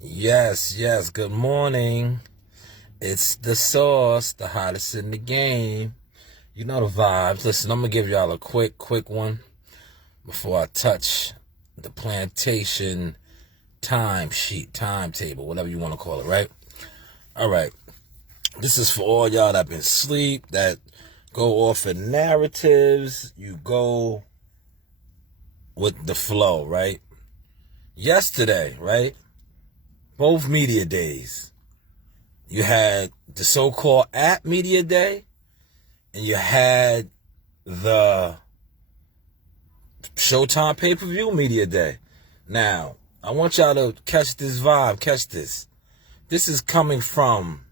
Yes, good morning. It's the sauce, the hottest in the game. You know the vibes. Listen, I'm going to give y'all a quick one before I touch the plantation timetable, whatever you want to call it, right? All right. This is for all y'all that been asleep, that go off of narratives. You go with the flow, right? Yesterday, right? Both media days. You had the so-called app media day, and you had the Showtime pay-per-view media day. Now, I want y'all to catch this vibe, catch this. This is coming from,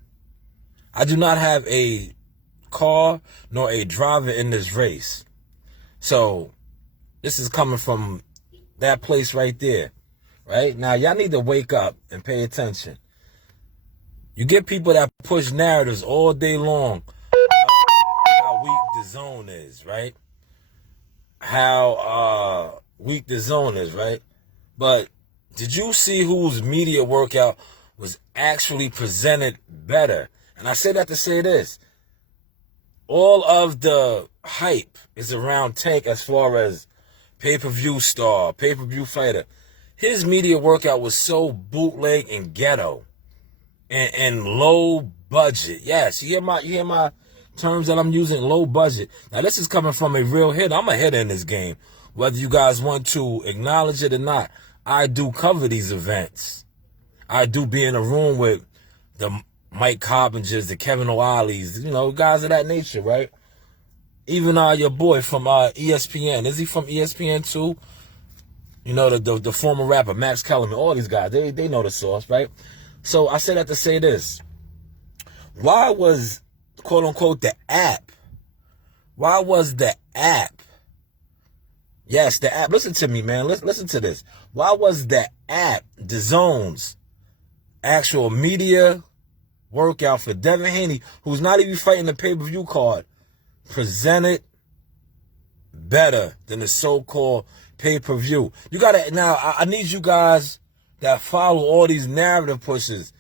I do not have a car nor a driver in this race. So, this is coming from that place right there. Right? Now, y'all need to wake up and pay attention. You get people that push narratives all day long about how weak the zone is, right? How weak the zone is, right? But did you see whose media workout was actually presented better? And I say that to say this. All of the hype is around Tank as far as pay-per-view star, pay-per-view fighter. His media workout was so bootleg and ghetto and low budget. Yes, you hear my terms that I'm using, low budget. Now, this is coming from a real hitter. I'm a hitter in this game. Whether you guys want to acknowledge it or not, I do cover these events. I do be in a room with the Mike Cobbingers, the Kevin O'Reillys, guys of that nature, right? Even your boy from ESPN. Is he from ESPN too? The former rapper, Max Kellerman, all these guys, they know the sauce, right? So I say that to say this. Why was, quote unquote, the app? Why was the app? Yes, the app. Listen to me, man. Listen to this. Why was the app, the Zone's actual media workout for Devin Haney, who's not even fighting the pay-per-view card, presented better than the so-called pay-per-view? You gotta, now, I need you guys that follow all these narrative pushes,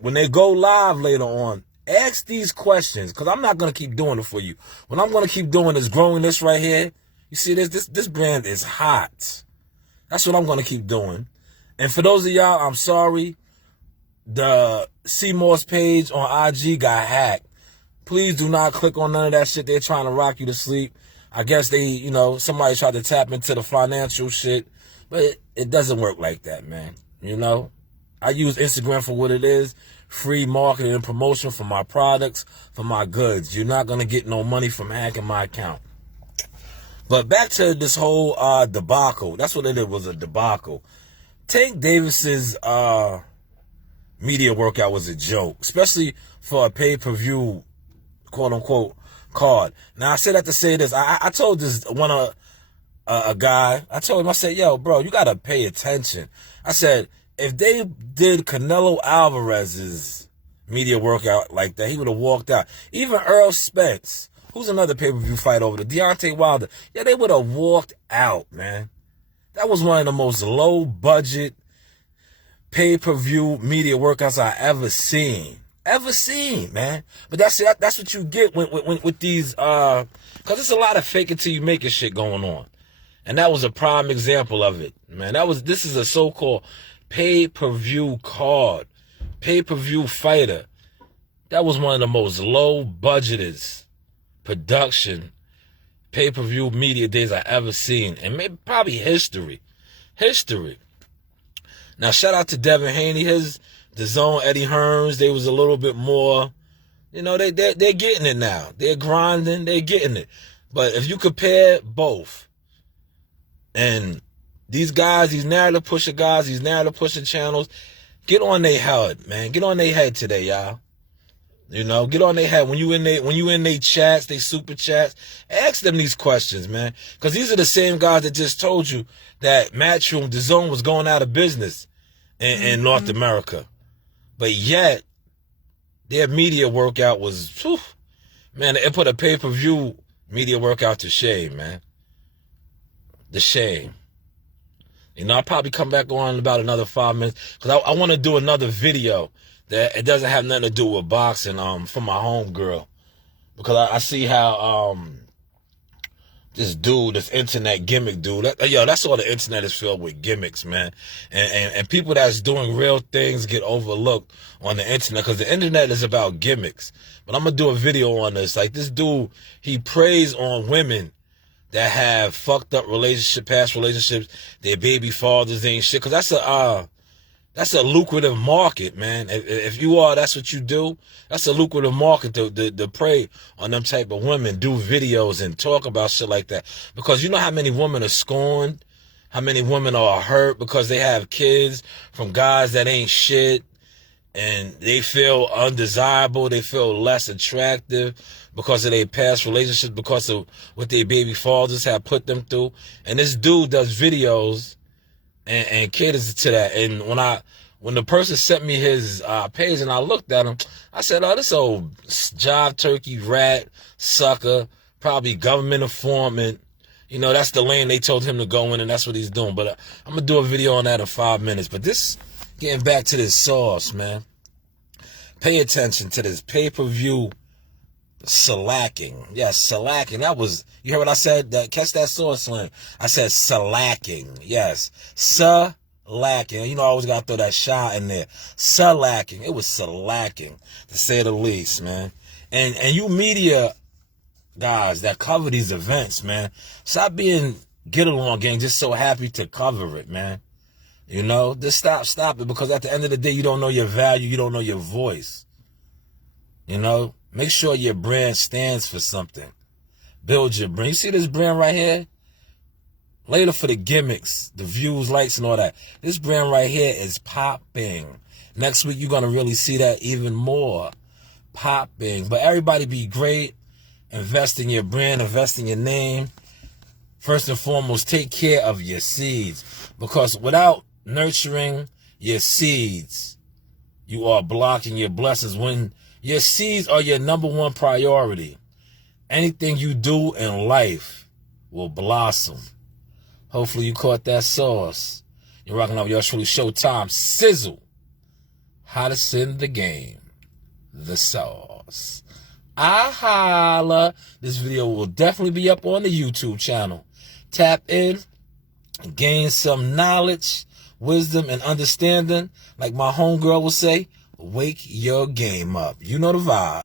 when they go live later on, ask these questions, because I'm not going to keep doing it for you. What I'm going to keep doing is growing this right here. You see this brand is hot. That's what I'm going to keep doing. And for those of y'all, I'm sorry, the Seymour's page on IG got hacked. Please do not click on none of that shit. They're trying to rock you to sleep. I guess they, somebody tried to tap into the financial shit, but it doesn't work like that, man. I use Instagram for what it is, free marketing and promotion for my products, for my goods. You're not going to get no money from hacking my account. But back to this whole debacle. That's what it was, a debacle. Tank Davis's media workout was a joke, especially for a pay-per-view, quote-unquote, card. Now, I say that to say this. I told this a guy, I told him, I said, yo, bro, you got to pay attention. I said, if they did Canelo Alvarez's media workout like that, he would have walked out. Even Earl Spence, who's another pay-per-view fight over there, Deontay Wilder, yeah, they would have walked out, man. That was one of the most low-budget pay-per-view media workouts I ever seen, man. But that's what you get with these, because there's a lot of fake it till you make it shit going on. And that was a prime example of it, man. This is a so-called pay-per-view card, pay-per-view fighter. That was one of the most low-budgeted production pay-per-view media days I ever seen, and maybe probably history. Now, shout out to Devin Haney, the Zone, Eddie Hearns. They was a little bit more, they're getting it now. They're grinding, they're getting it. But if you compare both, and these guys, these narrative pusher guys, these narrative pusher channels, get on their head, man. Get on their head today, y'all. Get on their head. When you in they chats, they super chats, ask them these questions, man. Because these are the same guys that just told you that Matchroom, the Zone, was going out of business in North America. But yet, their media workout was, man, it put a pay-per-view media workout to shame, man. The shame. You know, I'll probably come back on in about another 5 minutes because I want to do another video that it doesn't have nothing to do with boxing for my homegirl. Because I see how this dude, this internet gimmick dude, that's all the internet is filled with gimmicks, man. And people that's doing real things get overlooked on the internet because the internet is about gimmicks. But I'm going to do a video on this. Like this dude, he preys on women that have fucked up past relationships, their baby fathers ain't shit. Cause that's a lucrative market, man. If you are, that's what you do. That's a lucrative market to prey on them type of women, do videos and talk about shit like that. Because you know how many women are scorned, how many women are hurt because they have kids from guys that ain't shit. And they feel undesirable, they feel less attractive because of their past relationships, because of what their baby fathers have put them through. And this dude does videos and caters to that. And when the person sent me his page and I looked at him, I said, oh, this old job turkey, rat, sucker, probably government informant. You know, that's the lane they told him to go in, and that's what he's doing. But I'm going to do a video on that in 5 minutes. But getting back to this sauce, man. Pay attention to this pay-per-view slacking. Yes, slacking. You heard what I said? Catch that sauce slang. I said slacking. Yes, slacking. You know, I always got to throw that shot in there. Slacking. It was slacking, to say the least, man. And you media guys that cover these events, man, stop being get-along gang, just so happy to cover it, man. You know, just stop it, because at the end of the day, you don't know your value, you don't know your voice. You know, make sure your brand stands for something. Build your brand. You see this brand right here? Later for the gimmicks, the views, likes, and all that. This brand right here is popping. Next week, you're going to really see that even more popping. But everybody be great. Invest in your brand, invest in your name. First and foremost, take care of your seeds, because without nurturing your seeds, you are blocking your blessings. When your seeds are your number one priority, anything you do in life will blossom. Hopefully you caught that sauce. You're rocking out with yours truly, Showtime Sizzle. Hottest in the game, the sauce. I holla. This video will definitely be up on the YouTube channel. Tap in, gain some knowledge, wisdom, and understanding. Like my homegirl will say, wake your game up. You know the vibe.